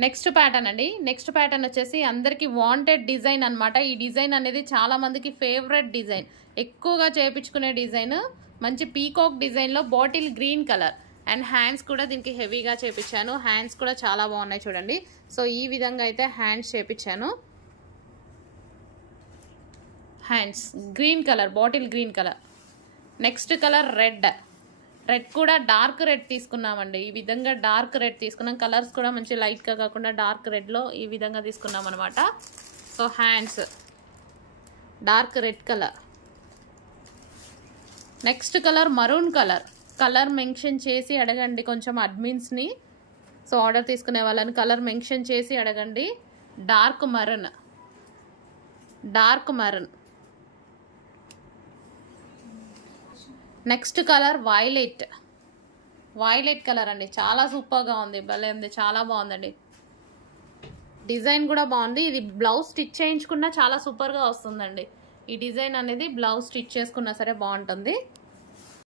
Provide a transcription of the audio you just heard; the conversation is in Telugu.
నెక్స్ట్ ప్యాటర్న్ అండి. నెక్స్ట్ ప్యాటర్న్ వచ్చేసి అందరికి వాంటెడ్ డిజైన్ అన్నమాట. ఈ డిజైన్ అనేది చాలా మందికి ఫేవరెట్ డిజైన్, ఎక్కువగా చేయించుకునే డిజైన్. మంచి పీకాక్ డిజైన్ లో bottle green colour and hands కూడా దీనికి హెవీగా చేపించాను. హ్యాండ్స్ కూడా చాలా బాగున్నాయి చూడండి. సో ఈ విధంగా అయితే హ్యాండ్స్ చేపించాను. Hands green colour, bottle green colour. Next colour red. Red కూడా డార్క్ రెడ్ తీసుకున్నామండి. ఈ విధంగా డార్క్ రెడ్ తీసుకున్నాం. కలర్స్ కూడా మంచి లైట్గా కాకుండా డార్క్ రెడ్లో ఈ విధంగా తీసుకున్నాం అనమాట. So hands dark red colour. Next colour maroon colour. Colour mention చేసి అడగండి కొంచెం అడ్మిన్స్ని. సో ఆర్డర్ తీసుకునే వాళ్ళని కలర్ మెన్షన్ చేసి అడగండి. Dark maroon, dark maroon. Next colour violet. Violet colour అండి, చాలా సూపర్గా ఉంది, భలే ఉంది, చాలా బాగుందండి. డిజైన్ కూడా బాగుంది. ఇది బ్లౌజ్ స్టిచ్ చేయించుకున్నా చాలా సూపర్గా వస్తుందండి. ఈ డిజైన్ అనేది బ్లౌజ్ స్టిచ్ చేసుకున్నా సరే బాగుంటుంది.